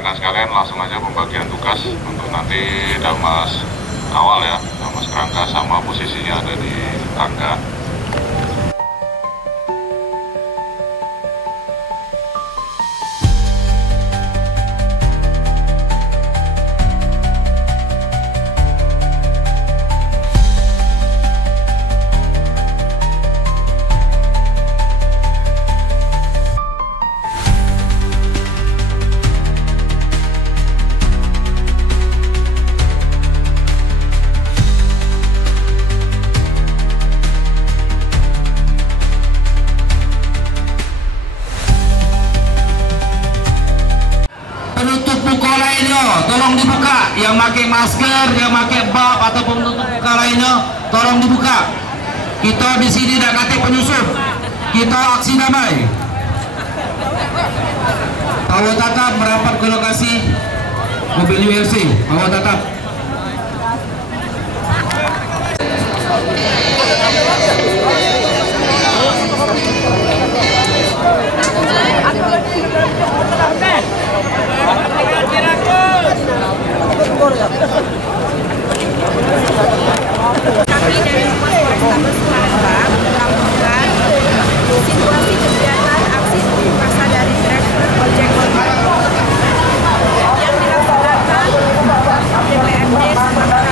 rekan-rekan sekalian, langsung aja pembagian tugas untuk nanti Damas awal ya, Damas kerangka sama posisinya ada di tangga. Tolong dibuka, yang pakai masker, yang pakai bab atau penutup muka lainnya, tolong dibuka. Kita di sini tidak kata penyusup, kita aksi damai. Pawal Tatap merapat ke lokasi mobil ULC. Pawal Tatap. Kami dari Polrestabes Palembang melaporkan situasi kegiatan aksi unjuk rasa dari driver ojek online yang dilaksanakan DPRD Sumatera.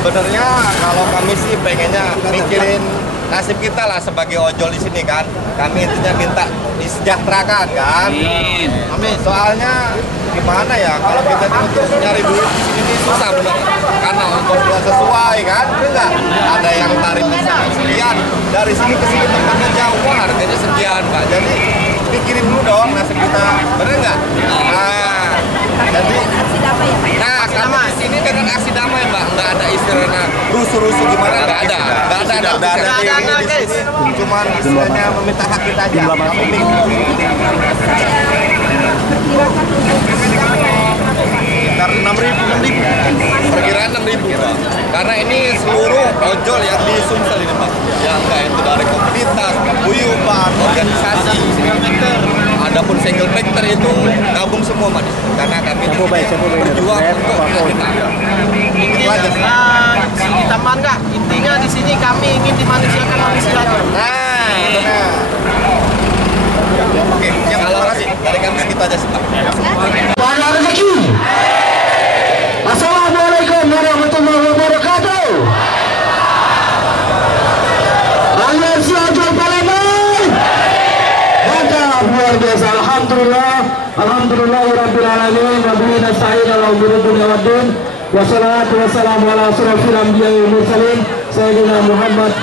Sebenarnya kalau kami sih pengennya mikirin nasib kita lah sebagai ojol di sini kan. Kami intinya minta disejahterakan kan. Amin. Soalnya gimana ya, kalau kita untuk nyari duit di sini ini susah benar. Karena ongkosnya sesuai kan, enggak. Ada yang tarifnya sekian, dari sini ke sini tempatnya jauh, wah harganya sekian Pak. Jadi pikirin dulu dong nasib kita, bener nggak? Nah, kami di sini dengan aksi damai Mbak, nggak ada istilahnya rusuh-rusuh gimana, nggak ada di sini, cuman istilahnya meminta hak kita aja. Sekitar 6.000, perkiraan 6.000 Pak. Karena ini seluruh ojol yang di Sumsel ini Pak, yang nggak itu dari komunitas, paguyuban, organisasi, adapun single factor itu gabung semua Pak di sini. Karena kami di sini berjuang untuk kita. Ini ditambah nggak? Intinya di sini kami ingin dimanusiakan manusianya. Nah, benar. Oke, yang kalau kasih dari kami segitu aja sih Pak. Pada rezeki. Assalamualaikum warahmatullahi wabarakatuh. Aliansi Ojol Palembang. Mantap, luar biasa. Alhamdulillah, alhamdulillahirabbil alamin, rabbil nasta'in ala umuri dunya waddin. Wassalatu wassalamu ala asyrofil anbiya'i wal mursalin sayyidina Muhammad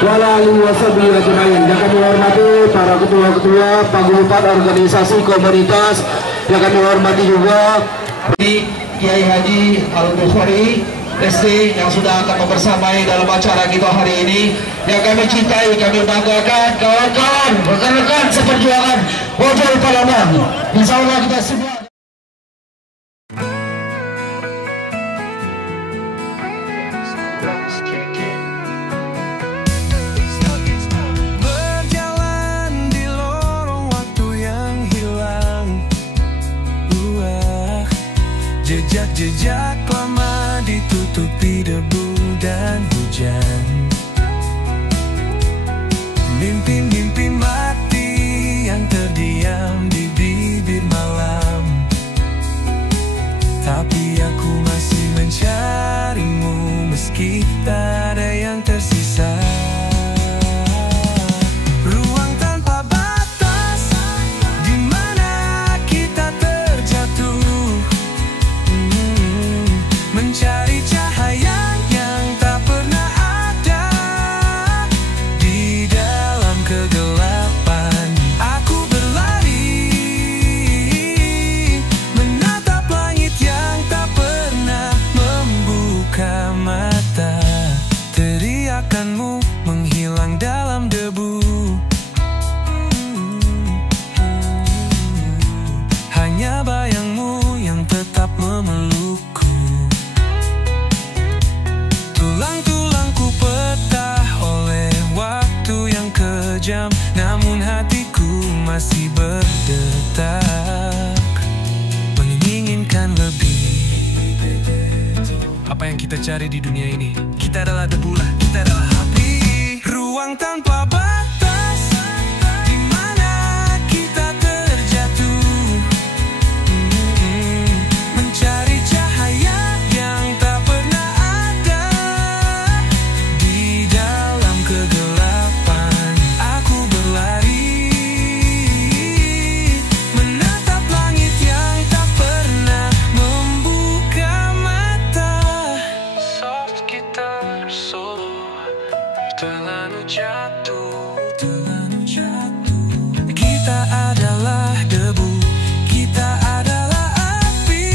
wa ala alihi washabihi ajmain. Yang kami hormati para ketua-ketua paguyuban organisasi komunitas, yang kami hormati juga Kiai Haji Al-Bukhari SD yang sudah akan membersamai dalam acara kita hari ini, yang kami cintai, kami banggakan, kawan-kawan, rekan-rekan seperjuangan Ojol Palembang. Insya Allah kita semua. Jejak lama ditutupi debu dan hujan. Mimpi-mimpi mati yang terdiam di bibir malam. Tapi aku masih mencarimu meski tak ada yang tersisa. Ruang tanpa batas di mana kita terjatuh. terjam, namun hatiku masih berdetak, menginginkan lebih. Apa yang kita cari di dunia ini? Kita adalah debu, kita adalah api. Ruang tanpa batas, di mana kita terjatuh, mencari cahaya yang tak pernah ada. Di dalam kegelapan aku berlari, menatap langit yang tak pernah membuka mata. Soft guitar solo, terlalu jatuh, terlalu jatuh. Kita adalah debu, kita adalah api.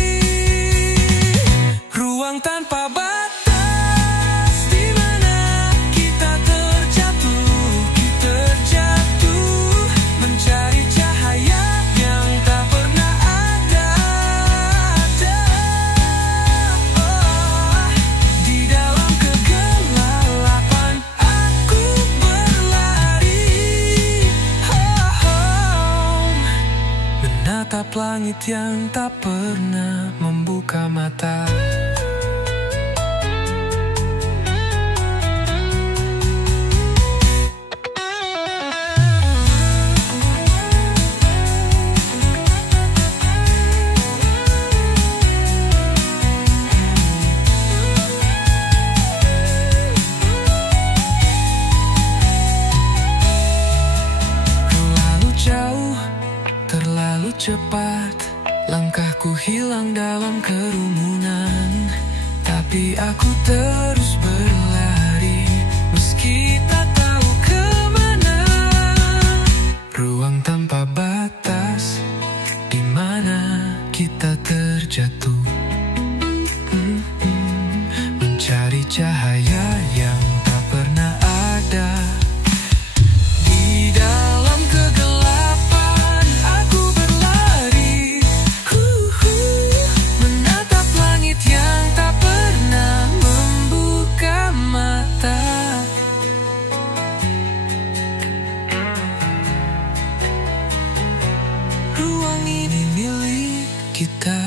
Ruang tanpa batas, di mana kita terjatuh, mencari cahaya yang tak pernah ada. Di dalam kegelapan aku berlari, menatap langit yang tak pernah membuka mata. Terlalu jauh, terlalu cepat, langkahku hilang dalam kerumunan. Tapi aku terus berlari, meski tak tahu kemana. Ruang tanpa batas, di mana kita terjatuh, mencari cahaya yang tak pernah ada. Di dalam kegelapan aku berlari, menatap langit yang tak pernah membuka mata. Ruang ini milik kita.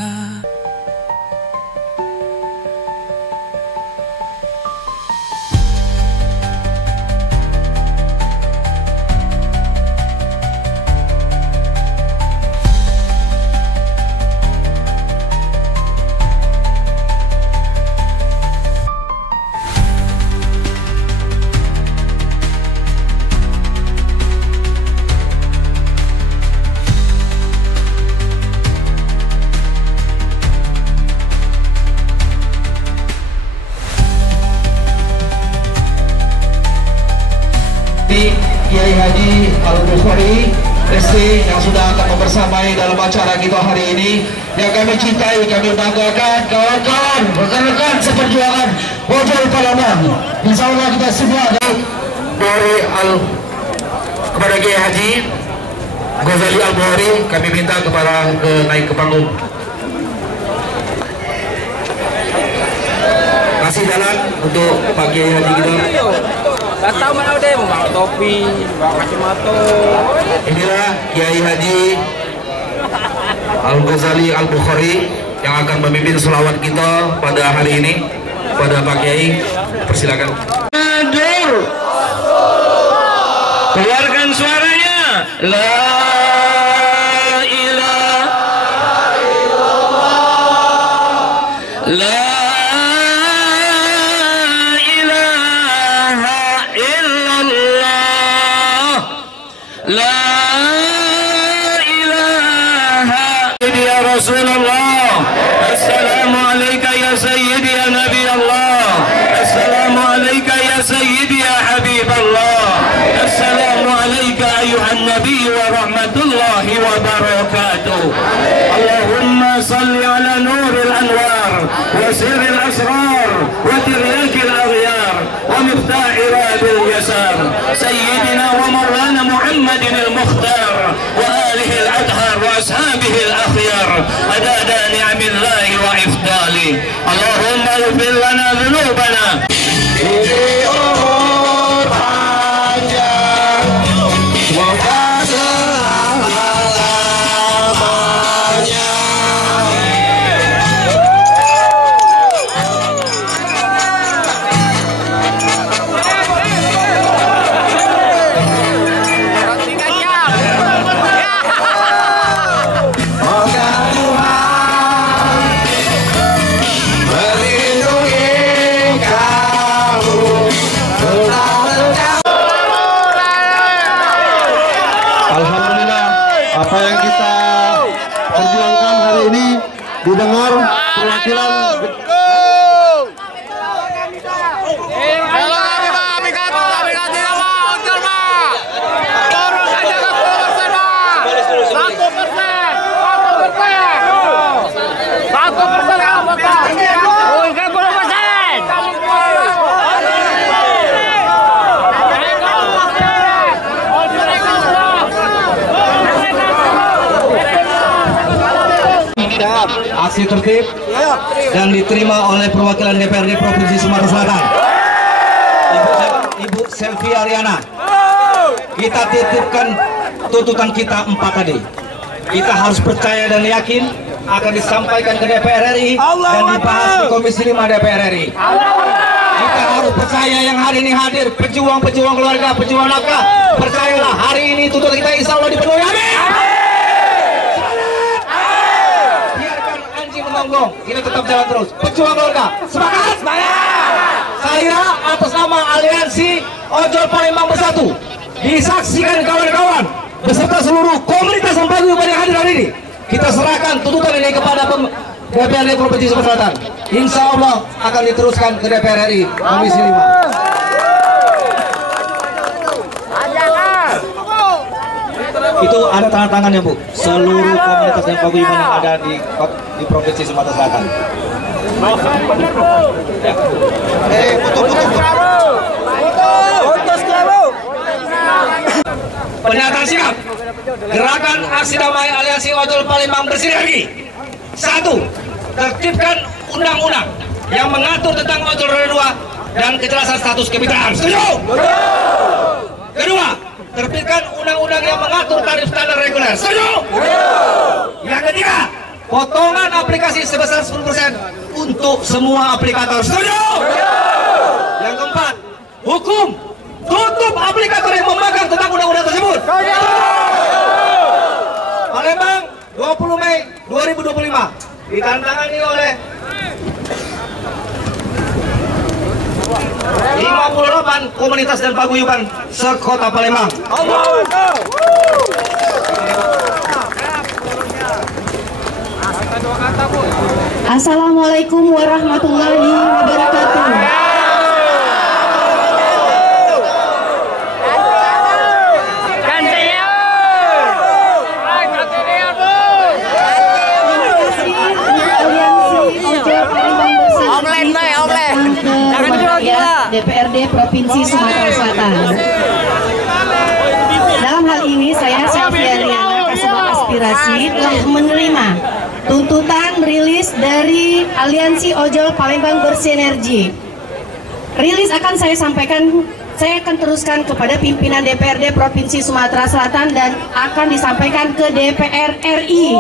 Kiai Haji Al-Bukhari SC yang sudah akan membersamai dalam acara kita hari ini, yang kami cintai, kami banggakan, kawan-kawan, rekan-rekan seperjuangan Ojol Palaman. Insya Allah kita semua dari kepada Kiai Haji Ghazali Al-Bukhari, kami minta kepada naik ke panggung. Kasih jalan untuk Pak Kiai Haji kita. Gak tahu mana udah mau bawa topi, bawa kacamata. Inilah Kiai Haji Al-Ghazali Al-Bukhari yang akan memimpin selawat kita pada hari ini. Pada Pak Kiai, persilakan. Keluarkan suaranya. La ilaha illallah. La Rasulullah. Assalamualaikum ya Sayyidi ya Nabi Allah. Assalamualaikum ya Sayyidi ya Habib Allah. Assalamualaikum ayuhan Nabi wa rahmatullahi wa barakatuh. Allahumma salli ala nuril anwar wa sirril asrar wa tiryakil aghyar wa miftahi rabil yasar Sayyidina wa Maulana Muhammadin al-Mukhtar wa alihi al-adhar wa ashabihi al-akhyar adada ni'amillahi wa ifdali. Allahumma ighfir lana dhunubana. Ini umur panjang Apa yang kita perjuangkan hari ini didengar perwakilan aksi tertib dan diterima oleh perwakilan DPRD Provinsi Sumatera Selatan, Ibu Selvi Ariana. Kita titipkan tuntutan kita 4 tadi. Kita harus percaya dan yakin akan disampaikan ke DPR RI dan dibahas di Komisi 5 DPR RI. Kita harus percaya yang hari ini hadir, pejuang-pejuang keluarga, pejuang nafkah. Percayalah, hari ini tuntutan kita insya Allah dipenuhi. Amin. Ini tetap jalan terus. Pejuang keluarga, semangat! Saya atas nama Aliansi Ojol Palembang Bersatu disaksikan kawan-kawan beserta seluruh komunitas yang yang hadir hari ini. Kita serahkan tuntutan ini kepada DPRD Provinsi Sumatera Selatan. Insya Allah akan diteruskan ke DPR RI Komisi 5. Itu ada tanda tangannya, Bu. Seluruh komunitas dan paguyuban yang ada di Provinsi Sumatera Selatan. Pernyataan sikap Gerakan Aksi Damai Aliansi Ojol Palembang Bersinergi. 1. Tertibkan undang-undang yang mengatur tentang ojol roda 2 dan kejelasan status kemitraan. Setuju? Kedua, terbitkan undang-undang yang mengatur tarif standar reguler. Setuju? Yang ketiga, potongan aplikasi sebesar 10% untuk semua aplikator. Setuju? Yang keempat, hukum tutup aplikator yang memegang tentang undang-undang tersebut. Palembang, 20 Mei 2025, ditantangani oleh 58 komunitas dan paguyuban sekota Palembang. Assalamualaikum warahmatullahi wabarakatuh. DPRD Provinsi Sumatera Selatan. Dalam hal ini saya Selvi Ariana Kasubag Aspirasi telah menerima tuntutan rilis dari Aliansi Ojol Palembang Bersinergi. Rilis akan saya sampaikan, saya akan teruskan kepada pimpinan DPRD Provinsi Sumatera Selatan dan akan disampaikan ke DPR RI.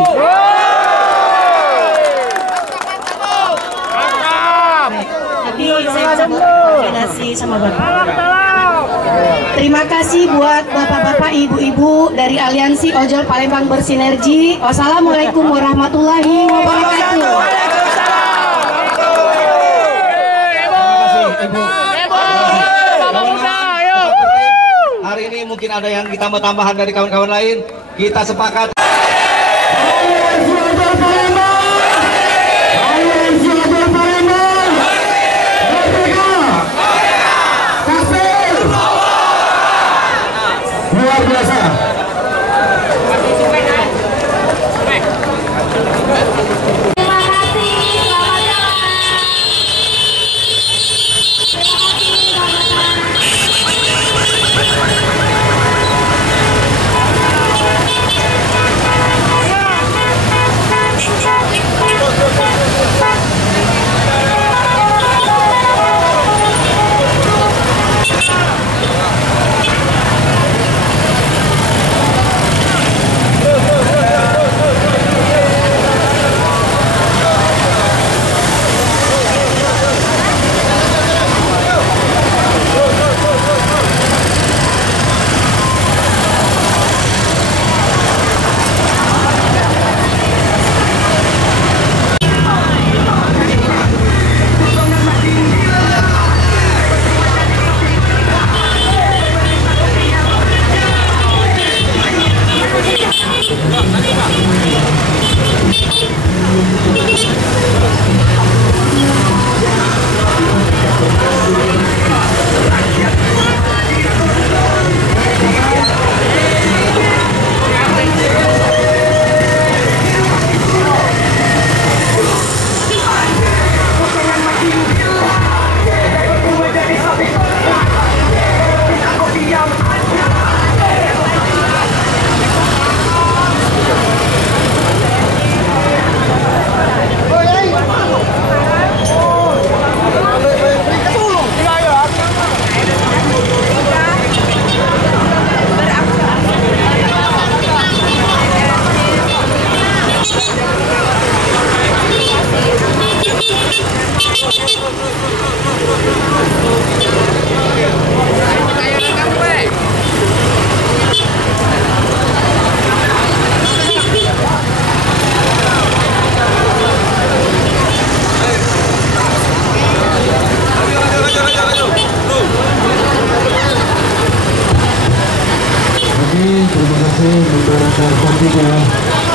Saya koordinasi sama Bapak. Terima kasih buat Bapak-bapak, Ibu-ibu dari Aliansi Ojol Palembang Bersinergi. Wassalamualaikum warahmatullahi wabarakatuh. Hari ini mungkin ada yang ditambah-tambahan dari kawan-kawan lain. Kita sepakat. Luar biasa. kasih membelantarkan juga